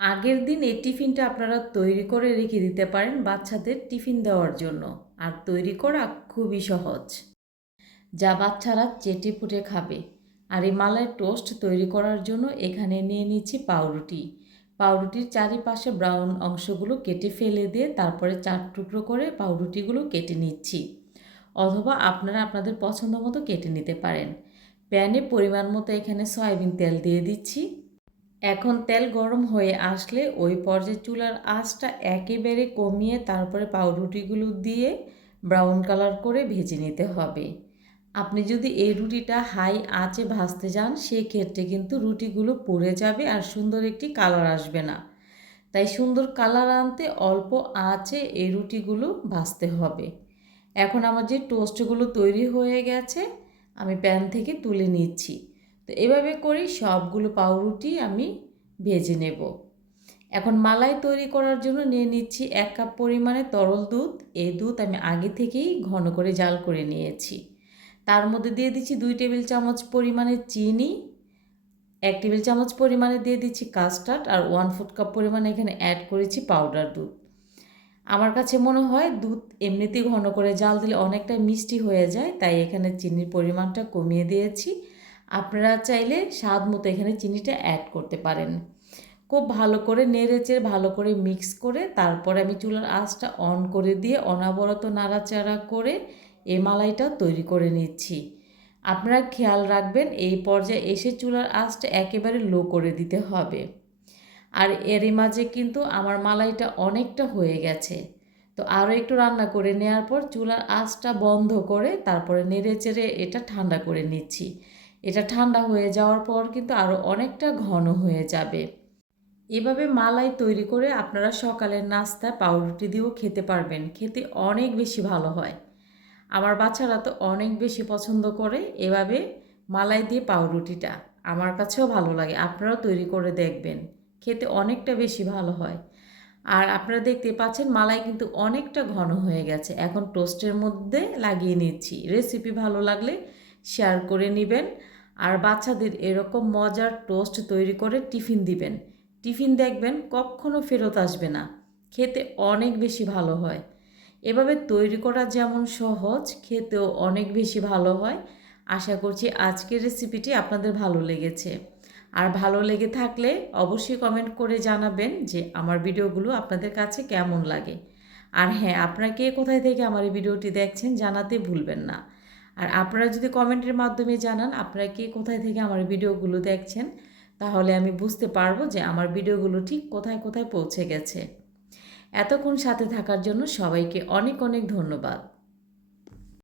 আগের দিন এই টিফিনটা আপনারা তৈরি করে রেখে দিতে পারেন বাচ্চাদের টিফিন দেওয়ার জন্য। আর তৈরি করা খুবই সহজ, যা বাচ্চারা চেটেপুটে খাবে। আর এই মালাই টোস্ট তৈরি করার জন্য এখানে নিয়ে নিচ্ছি পাউরুটি। পাউরুটির চারিপাশে ব্রাউন অংশগুলো কেটে ফেলে দিয়ে তারপরে 4 টুকরো করে পাউরুটিগুলো কেটে নিচ্ছি, অথবা আপনারা আপনাদের পছন্দ মতো কেটে নিতে পারেন। প্যানে পরিমাণ মতো এখানে সয়াবিন তেল দিয়ে দিচ্ছি। এখন তেল গরম হয়ে আসলে ওই পর্যায়ে চুলার আঁচটা একেবারে কমিয়ে তারপরে পাউরুটিগুলো দিয়ে ব্রাউন কালার করে ভেজে নিতে হবে। আপনি যদি এই রুটিটা হাই আঁচে ভাজতে যান সেক্ষেত্রে কিন্তু রুটিগুলো পুড়ে যাবে আর সুন্দর একটি কালার আসবে না। তাই সুন্দর কালার আনতে অল্প আঁচে এই রুটিগুলো ভাজতে হবে। এখন আমার যে টোস্টগুলো তৈরি হয়ে গেছে আমি প্যান থেকে তুলে নিচ্ছি। তো এভাবে করেই সবগুলো পাউরুটি আমি ভেজে নেব। এখন মালাই তৈরি করার জন্য নিয়ে নিচ্ছি 1 কাপ পরিমাণে তরল দুধ। এই দুধ আমি আগে থেকেই ঘন করে জাল করে নিয়েছি। তার মধ্যে দিয়ে দিচ্ছি 2 টেবিল চামচ পরিমাণে চিনি, 1 টেবিল চামচ পরিমাণে দিয়ে দিচ্ছি কাস্টার্ড, আর 1/4 কাপ পরিমাণে এখানে অ্যাড করেছি পাউডার দুধ। আমার কাছে মনে হয় দুধ এমনিতেই ঘন করে জাল দিলে অনেকটা মিষ্টি হয়ে যায়, তাই এখানে চিনির পরিমাণটা কমিয়ে দিয়েছি। আপনারা চাইলে স্বাদ মতো এখানে চিনিটা অ্যাড করতে পারেন। খুব ভালো করে নেড়েচেড়ে ভালো করে মিক্স করে তারপরে আমি চুলার আঁচটা অন করে দিয়ে অনবরত নাড়াচাড়া করে এই মালাইটা তৈরি করে নিচ্ছি। আপনারা খেয়াল রাখবেন এই পর্যায়ে এসে চুলার আঁচটা একেবারে লো করে দিতে হবে। আর এরই মাঝে কিন্তু আমার মালাইটা অনেকটা হয়ে গেছে। তো আরও একটু রান্না করে নেওয়ার পর চুলার আঁচটা বন্ধ করে তারপরে নেড়েচেড়ে এটা ঠান্ডা করে নিচ্ছি। এটা ঠান্ডা হয়ে যাওয়ার পর কিন্তু আরও অনেকটা ঘন হয়ে যাবে। এভাবে মালাই তৈরি করে আপনারা সকালের নাস্তায় পাউরুটি দিয়েও খেতে পারবেন, খেতে অনেক বেশি ভালো হয়। আমার বাচ্চারা তো অনেক বেশি পছন্দ করে এভাবে মালাই দিয়ে পাউরুটিটা। আমার কাছেও ভালো লাগে, আপনারাও তৈরি করে দেখবেন, খেতে অনেকটা বেশি ভালো হয়। আর আপনারা দেখতে পাচ্ছেন মালাই কিন্তু অনেকটা ঘন হয়ে গেছে। এখন টোস্টের মধ্যে লাগিয়ে নিচ্ছি। রেসিপি ভালো লাগলে শেয়ার করে নেবেন। আর বাচ্চাদের এরকম মজার টোস্ট তৈরি করে টিফিন দিবেন। টিফিন দেখবেন কখনো ফেরত আসবে না, খেতে অনেক বেশি ভালো হয়। এভাবে তৈরি করা যেমন সহজ, খেতেও অনেক বেশি ভালো হয়। আশা করছি আজকের রেসিপিটি আপনাদের ভালো লেগেছে। আর ভালো লেগে থাকলে অবশ্যই কমেন্ট করে জানাবেন যে আমার ভিডিওগুলো আপনাদের কাছে কেমন লাগে। আর হ্যাঁ, আপনারা কে কোথায় থেকে আমার এই ভিডিওটি দেখছেন জানাতে ভুলবেন না। আর আপনারা যদি কমেন্টের মাধ্যমে জানান আপনারা কে কোথায় থেকে আমার ভিডিওগুলো দেখছেন, তাহলে আমি বুঝতে পারবো যে আমার ভিডিওগুলো ঠিক কোথায় কোথায় পৌঁছে গেছে। এতক্ষণ সাথে থাকার জন্য সবাইকে অনেক অনেক ধন্যবাদ।